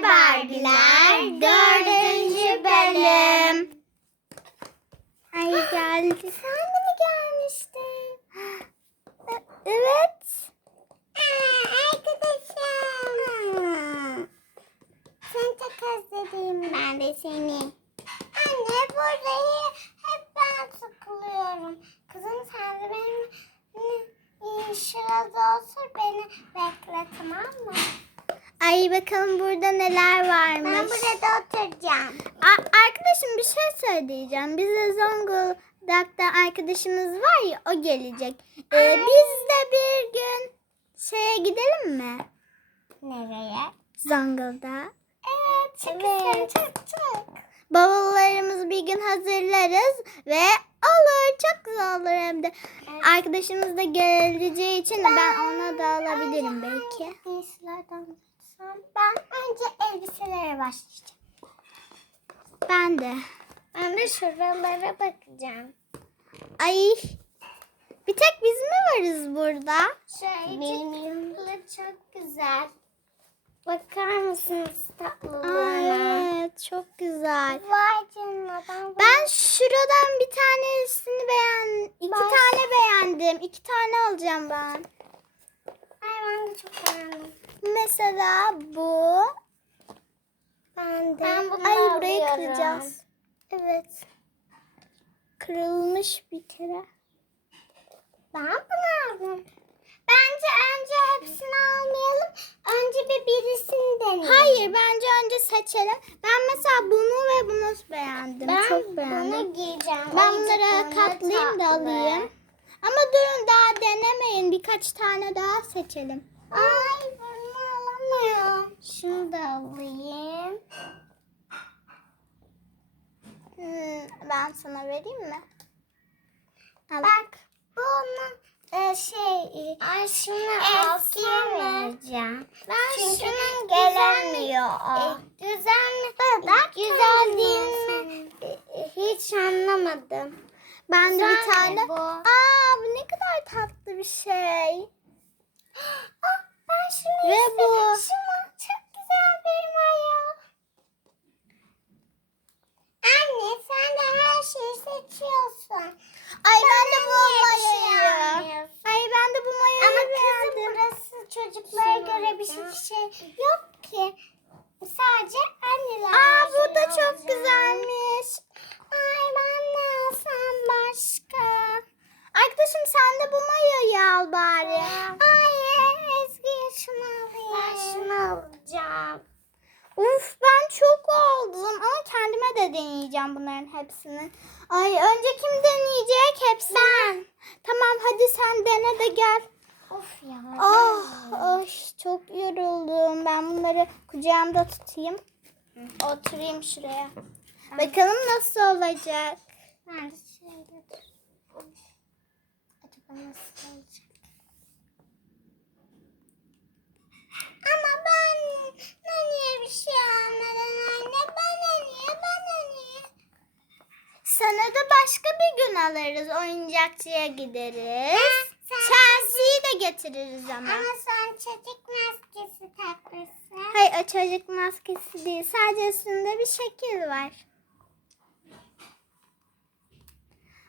Güzel Barbiler dördüncü bölüm. Ay geldi. Sen de mi gelmiştin? Evet. arkadaşım. Seni çok özledim ben de seni. Anne burayı hep ben sıkılıyorum. Kızım sen de benim benim şurada otur beni bekle tamam mı? Ay bakalım burada neler varmış. Ben burada oturacağım. arkadaşım bir şey söyleyeceğim. Bize Zonguldak'ta arkadaşımız var ya o gelecek. Ee, biz de bir gün şeye gidelim mi? Nereye? Zonguldak'a. Evet çok güzel çok çok. Bavullarımızı bir gün hazırlarız ve olur çok güzel olur hem de. Arkadaşımız da geleceği için ben ona da alabilirim belki. Giysilerden ben önce elbiselere başlayacağım. Ben de. Ben de şuralara bakacağım. Ay. Bir tek biz mi varız burada? Şey, Bilmiyorum. çok güzel. Bakar mısınız tatlılığına? Evet, çok güzel. Vay canına. Ben, ben şuradan bir tanesini beğen, iki tane beğendim. İki tane alacağım ben. Ay ben de çok beğendim. Mesela bu. Ben de. Ben bunu Ay burayı kıracağız. Evet. Kırılmış bir kere. Ben bunu aldım. Bence önce hepsini almayalım. Önce bir birisini deneyelim. Hayır bence önce seçelim. Ben mesela bunu ve bunu beğendim. Ben Çok beğendim. bunu giyeceğim. Ben bunları katlayayım da alayım. Ama durun daha denemeyin. Birkaç tane daha seçelim. Ay bunu alamıyorum. Şunu da alayım. Hmm, ben sana vereyim mi? Al. Bak bunu e, şey ay şunu eskiye vereceğim. Ben Çünkü şunun gelemiyor o. güzel Bak, güzel değil mi? E, Hiç anlamadım. Ben de bir tane. Bu. Aa bu ne kadar tatlı bir şey. Aa, ben şunu Ve bu. Şunu çok güzel bir mayo. Anne sen de her şeyi seçiyorsun. Ay ben de bu mayoyu. Ay ben de bu mayoyu Ama kızım burası çocuklara göre bir şey, şey yok ki. Sadece anneler. Aa bu da çok güzelmiş. Ay ben ne alsam başka? Arkadaşım sen de bu mayoyu al bari. Ay Ezgi şunu alayım. Ben şunu alacağım. Uf ben çok oldum ama kendime de deneyeceğim bunların hepsini. Ay önce kim deneyecek hepsini? Ben. Tamam hadi sen dene de gel. Of ya. Oh, çok yoruldum. Ben bunları kucağımda tutayım. Oturayım şuraya. Bakalım nasıl olacak. Ben de şöyle. Acaba nasıl olacak? Ama ben niye bir şey almadan anne? Bana niye? Bana niye? Sana da başka bir gün alırız. Oyuncakçıya gideriz. Chelsea'yi de getiririz ama. Ama sen çocuk maskesi takmışsın. Hayır o çocuk maskesi değil. Sadece üstünde bir şekil var.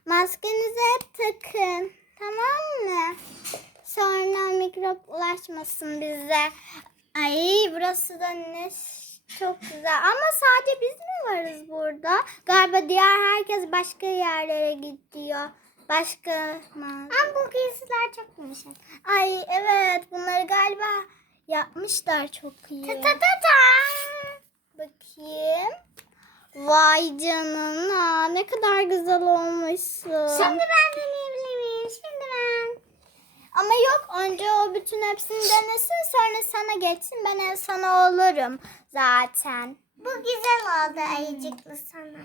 Maskenizi hep takın. Tamam mı? Sonra mikrop ulaşmasın bize. Ay burası da ne çok güzel. Ama sadece biz mi varız burada? Galiba diğer herkes başka yerlere gidiyor. Başka mı? Ama bu giysiler çok yumuşak. Ay evet bunları galiba yapmışlar çok iyi. Ta ta ta ta. Bakayım. Vay canına ne kadar güzel olmuşsun. Şimdi ben deneyebilir miyim? Şimdi ben. Ama yok önce o bütün hepsini denesin sonra sana geçsin ben en sana olurum zaten. Bu güzel oldu ayıcıklı sana.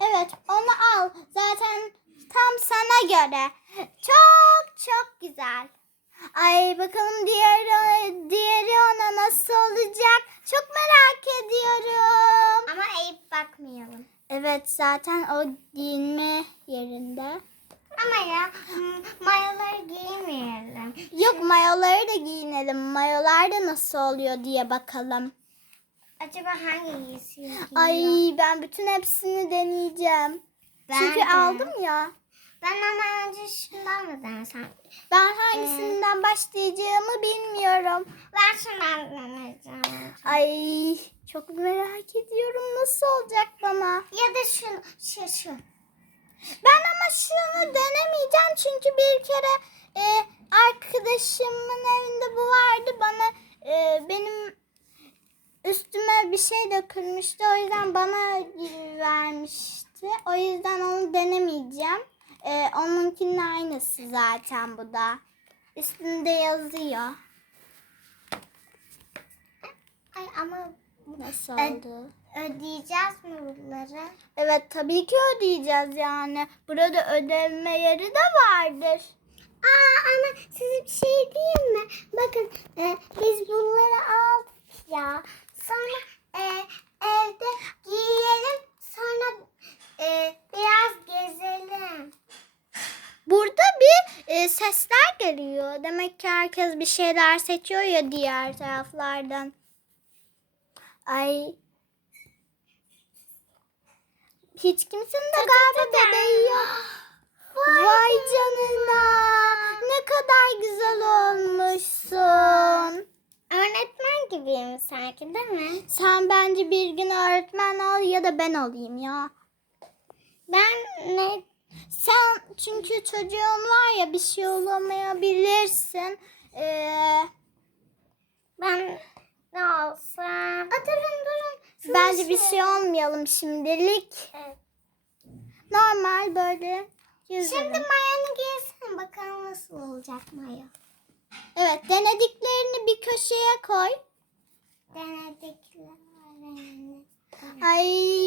Evet onu al zaten tam sana göre. Çok çok güzel. Ay bakalım diğeri, diğeri ona nasıl olacak? Çok merak ediyorum. Ama eğip bakmayalım. Evet zaten o giyinme yerinde. Ama ya mayoları giymeyelim. Yok mayoları da giyinelim. Mayolar da nasıl oluyor diye bakalım. acaba hangi giysiyi giyiyor? Ay ben bütün hepsini deneyeceğim. Ben Çünkü de. aldım ya. Ben ama önce şundan mı denesem? Ben hangisinden başlayacağımı bilmiyorum. Ben şundan deneyeceğim. Ay çok merak ediyorum nasıl olacak bana. Ya da şu, şu, şu. Ben ama şunu denemeyeceğim çünkü bir kere e, arkadaşımın evinde bu vardı bana e, benim üstüme bir şey dökülmüştü o yüzden bana vermişti. O yüzden onu denemeyeceğim. E, onunkinin aynısı zaten bu da. Üstünde yazıyor. Ay ama Nasıl oldu? ödeyeceğiz mi bunları? Evet tabii ki ödeyeceğiz yani. Burada ödeme yeri de vardır. Aa ama size bir şey diyeyim mi? Bakın e, biz bunları aldık ya. Sonra e, evde giyelim. Sonra e, biraz gezelim. Burada bir e, sesler geliyor. Demek ki herkes bir şeyler seçiyor ya diğer taraflardan. Ay. Hiç kimsenin de galiba bebeği yok. Vay canına. Ne kadar güzel olmuşsun. Öğretmen gibiyim sanki değil mi? Sen bence bir gün öğretmen ol ya da ben olayım ya. Ben ne? Sen çünkü çocuğun var ya bir şey olamayabilirsin. Ee, Ben ne olsam? Aa, durun bence bir şey olmayalım şimdilik. Evet. Normal böyle yüzelim. Şimdi mayanı giysin bakalım nasıl olacak maya. Evet denediklerini bir köşeye koy. Denediklerini. Ay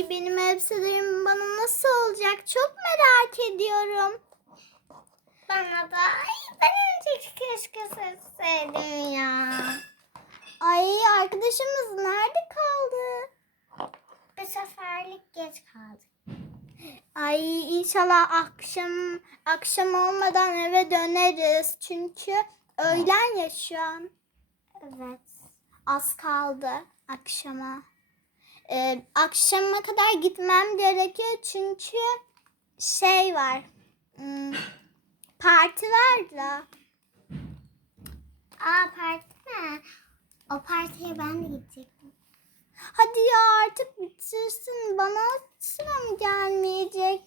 benim elbiselerim bana nasıl olacak çok merak ediyorum. Bana da ay ben önce keşke seçseydim ya. Ay arkadaşımız nerede kaldı? Bir seferlik geç kaldık. Ay inşallah akşam akşam olmadan eve döneriz. Çünkü öğlen ya şu an. Evet. Az kaldı akşama. Ee, akşama kadar gitmem gerekiyor çünkü şey var. hmm, parti var da. Aa parti mi? O partiye ben de gidecektim. Hadi ya artık bitirsin. Bana sıra mı gelmeyecek?